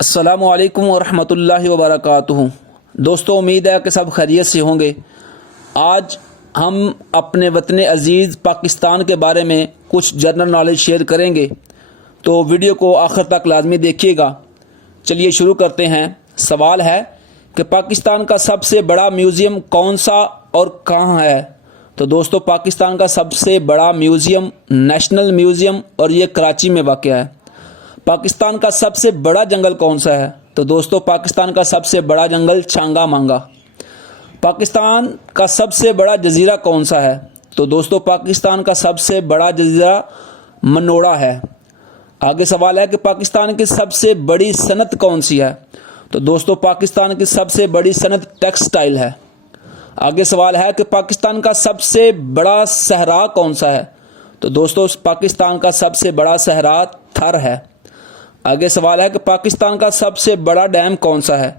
السلام علیکم ورحمۃ اللہ وبرکاتہ۔ دوستو، امید ہے کہ سب خیریت سے ہوں گے۔ آج ہم اپنے وطن عزیز پاکستان کے بارے میں کچھ جنرل نالج شیئر کریں گے، تو ویڈیو کو آخر تک لازمی دیکھیے گا۔ چلیے شروع کرتے ہیں۔ سوال ہے کہ پاکستان کا سب سے بڑا میوزیم کون سا اور کہاں ہے؟ تو دوستو، پاکستان کا سب سے بڑا میوزیم نیشنل میوزیم اور یہ کراچی میں واقع ہے۔ پاکستان کا سب سے بڑا جنگل کون سا ہے؟ تو دوستو، پاکستان کا سب سے بڑا جنگل چھانگا مانگا۔ پاکستان کا سب سے بڑا جزیرہ کون سا ہے؟ تو دوستو، پاکستان کا سب سے بڑا جزیرہ منوڑا ہے۔ آگے سوال ہے کہ پاکستان کی سب سے بڑی صنعت کون سی ہے؟ تو دوستو، پاکستان کی سب سے بڑی صنعت ٹیکسٹائل ہے۔ آگے سوال ہے کہ پاکستان کا سب سے بڑا صحرا کون سا ہے؟ تو دوستو، پاکستان کا سب سے بڑا صحرا تھر ہے۔ آگے سوال ہے کہ پاکستان کا سب سے بڑا ڈیم کون سا ہے؟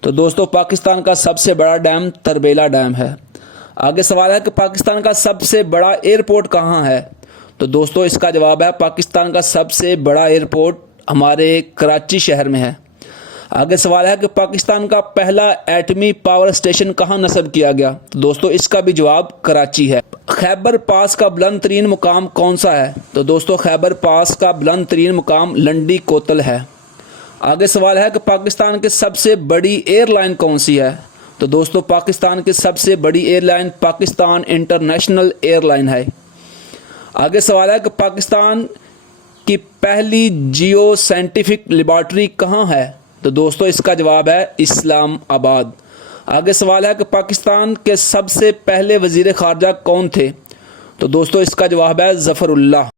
تو دوستو، پاکستان کا سب سے بڑا ڈیم تربیلا ڈیم ہے۔ آگے سوال ہے کہ پاکستان کا سب سے بڑا ایئرپورٹ کہاں ہے؟ تو دوستو، اس کا جواب ہے پاکستان کا سب سے بڑا ایئرپورٹ ہمارے کراچی شہر میں ہے۔ آگے سوال ہے کہ پاکستان کا پہلا ایٹمی پاور اسٹیشن کہاں نصب کیا گیا؟ تو دوستو، اس کا بھی جواب کراچی ہے۔ خیبر پاس کا بلند ترین مقام کون سا ہے؟ تو دوستو، خیبر پاس کا بلند ترین مقام لنڈی کوتل ہے۔ آگے سوال ہے کہ پاکستان کی سب سے بڑی ایئر لائن کون سی ہے؟ تو دوستو، پاکستان کی سب سے بڑی airline Pakistan international airline ہے۔ آگے سوال ہے کہ پاکستان کی پہلی جیو سائنٹیفک لیبارٹری کہاں ہے؟ تو دوستو، اس کا جواب ہے اسلام آباد۔ آگے سوال ہے کہ پاکستان کے سب سے پہلے وزیر خارجہ کون تھے؟ تو دوستو، اس کا جواب ہے ظفر اللہ۔